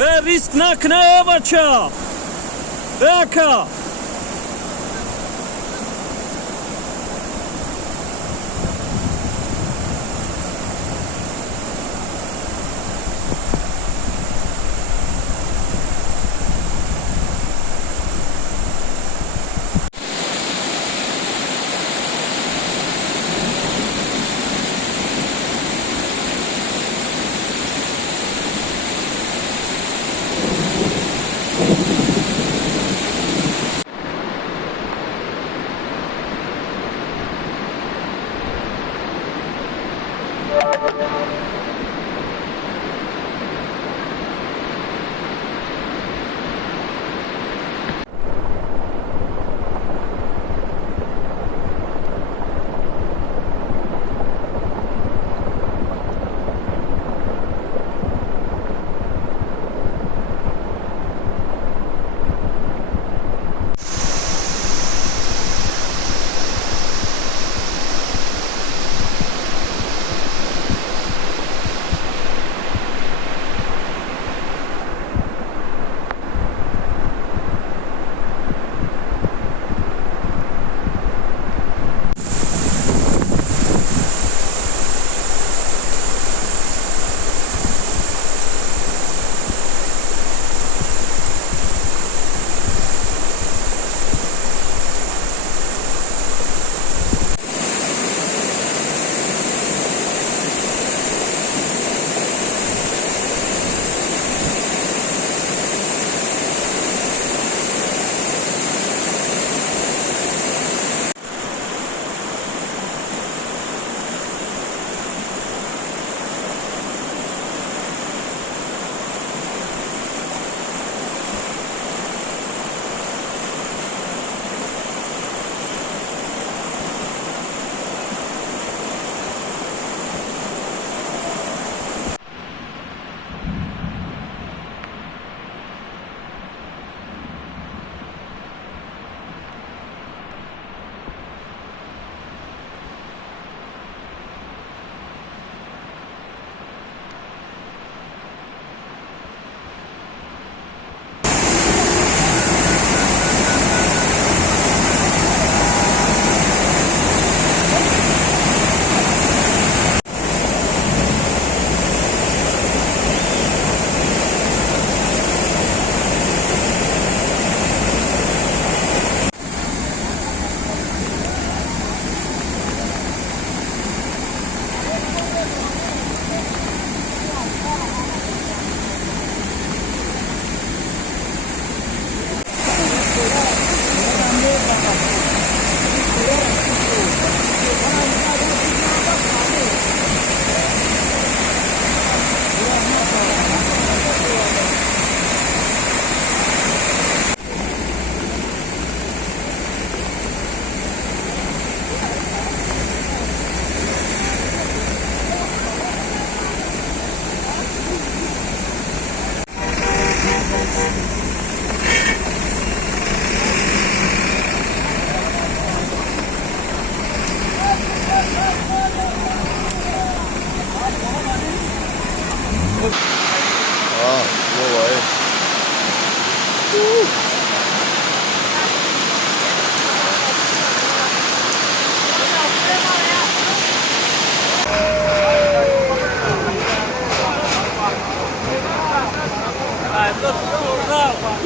ریسک نکنه بچه. بکا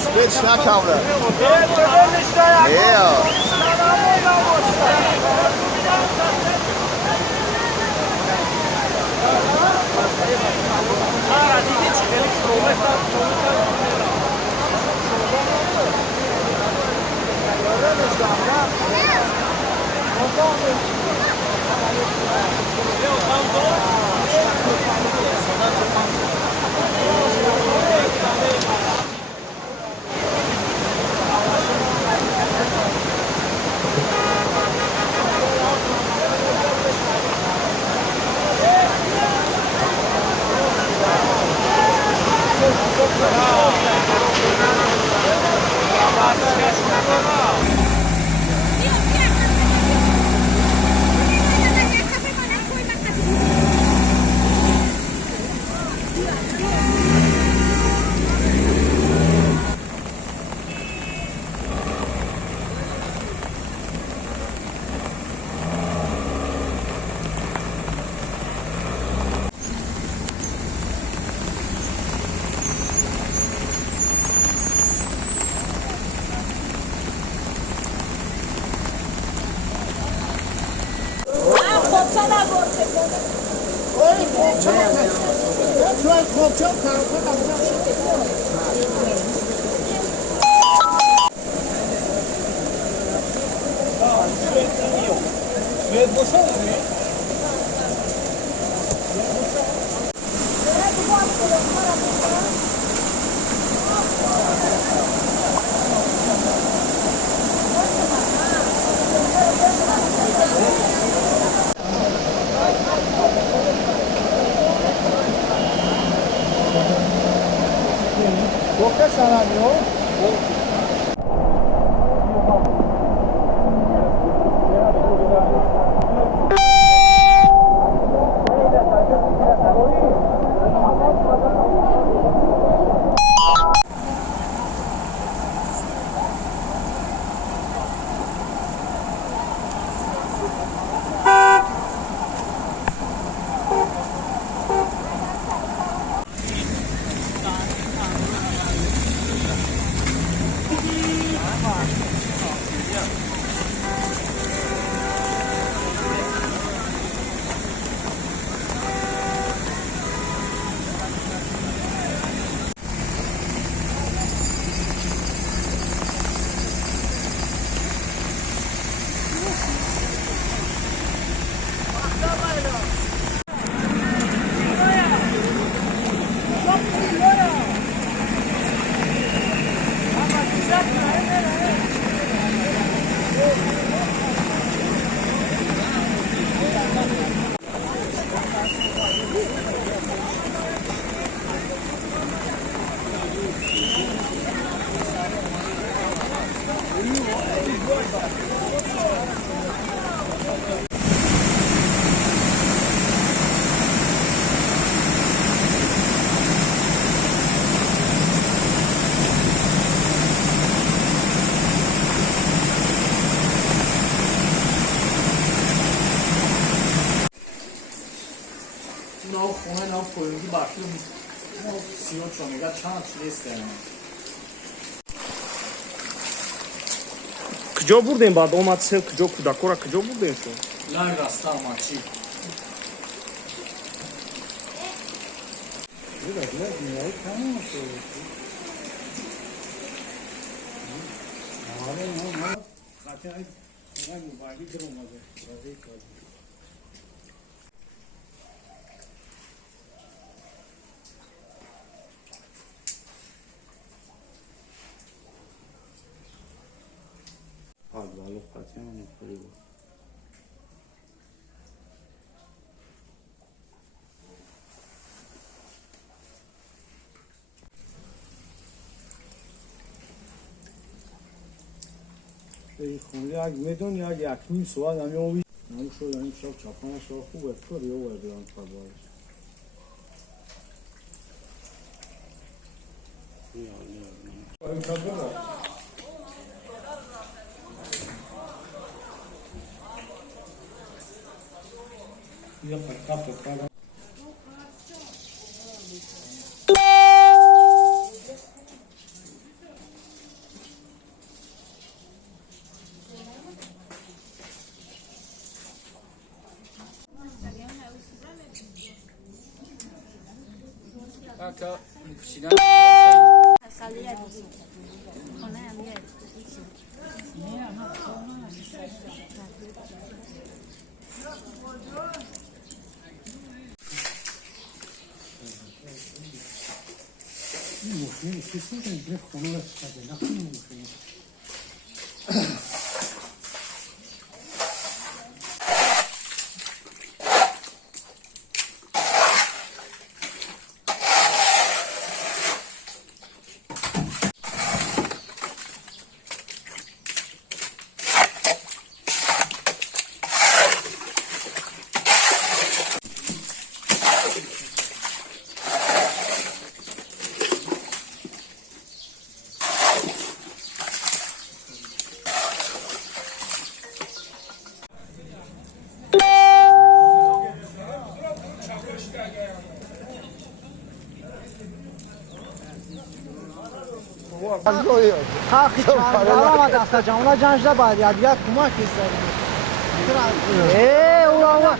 Spit snackhamre. Ja. koyuncu başlıyor. Siyo çomega çan çilesi. Kıca buradayım bari o maçı kıca kudakora kıca buradayım şu. Lan rasta maçı. Güzel dünyayı tanımıyor. Zaten ben mübarek olmadı. Fazlalık kaçan yapıyor. خونده یک میدون یک یکمین سوال همی اوی نمو شد این شب چپانه شد خوب افکار یه وی بیان فضایش یا پکا Kanka, pişiren مشکلی کسی که خونه رسیده نکنه مشکلی حقی چند دست جمله جنج ده باید یک کمک ایستاد او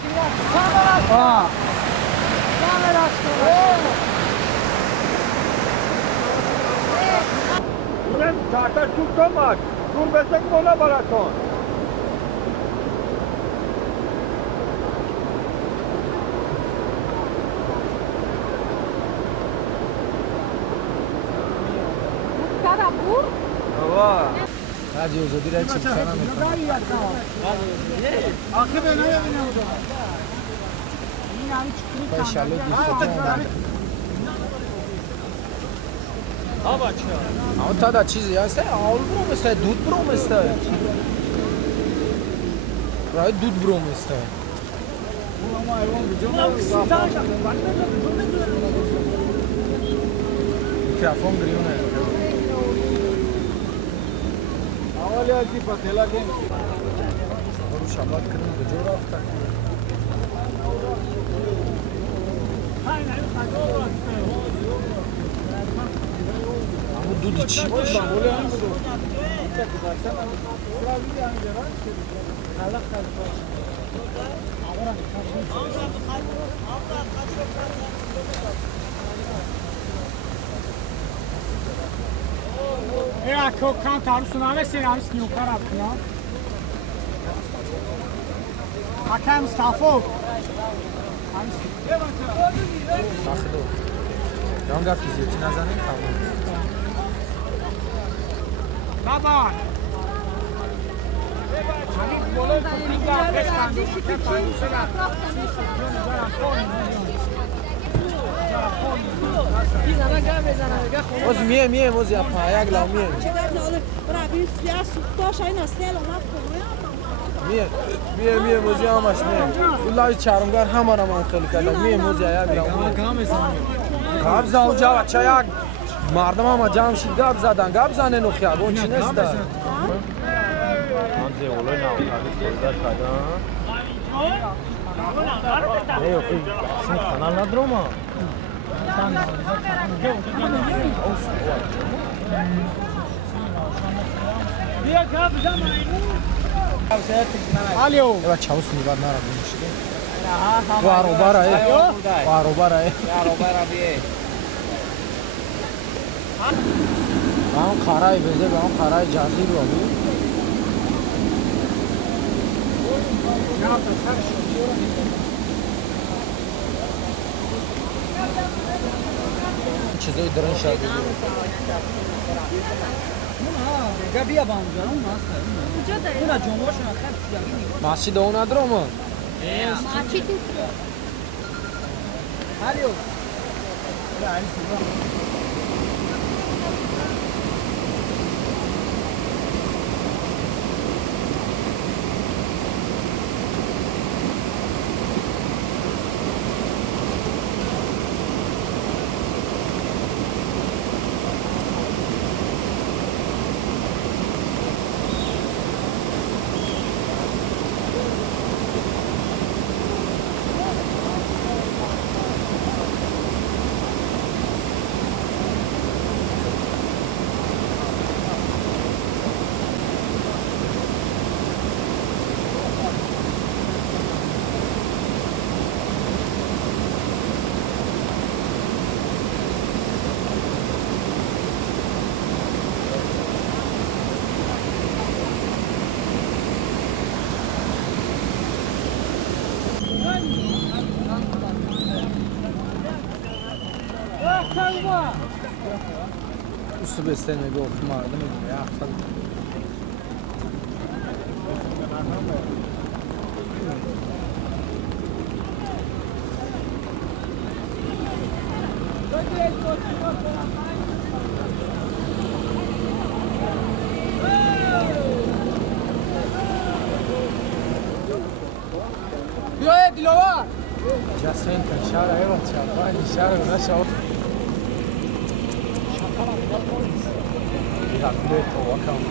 تا چوب کمک دور بسک مونا براتون راجی اوزدی را چی بسنم آخه به نوی باید شلو دیگه اما تا دا چیزی هسته آل بروم استه دود بروم استه رای دود بروم استه میکرافون گریونه اولی ازی پتلا که برو شبات کنیم به جور آفتا اما دودی چی باشه؟ Era che ho cantato su una veste non si ukarab no. Akam stafo. آخدو جان گفتی زیتی نزنیم تمام Baba. Halit bolo pinga pescando che fai sera. موزی میه موزی اپا یک لو میه میه موزی همش میه والله چهارمگر همه را من خیلی کردم میه موزی یک لو میه گاب زن جا بچه یک مردم همه جمع شید گاب زدن گاب زنه نو خیابون چی نیست من دیولای ناوکاری فرزد کردم نه اخی اصلا کانال ندارم Alio. eva çavus nivar nara bilmişti. Varo bara e. Varo bara e. Ben karay beze ben karay cazir robi. چیزای درن شد. Gabia banjaro massa. Una جمعهشون خیلی مسجد اون ندارم. Alio. Üstü beslenme bir okuma vardı mı? Ya tabii. Bioe Dilova. Ya senta, şara evet şara. Şara da şara. Ya bir bakalım.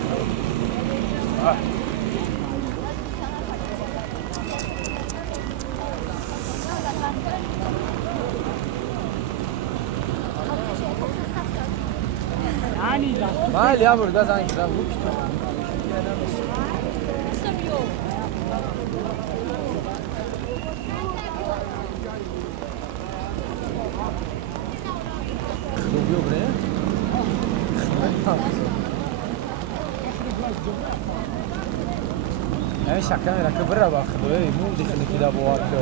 Ah. Mal ya burada sanki ben bu kitap. Lubię grę? شکم را که بره باخت مو دیگه که دا بوار که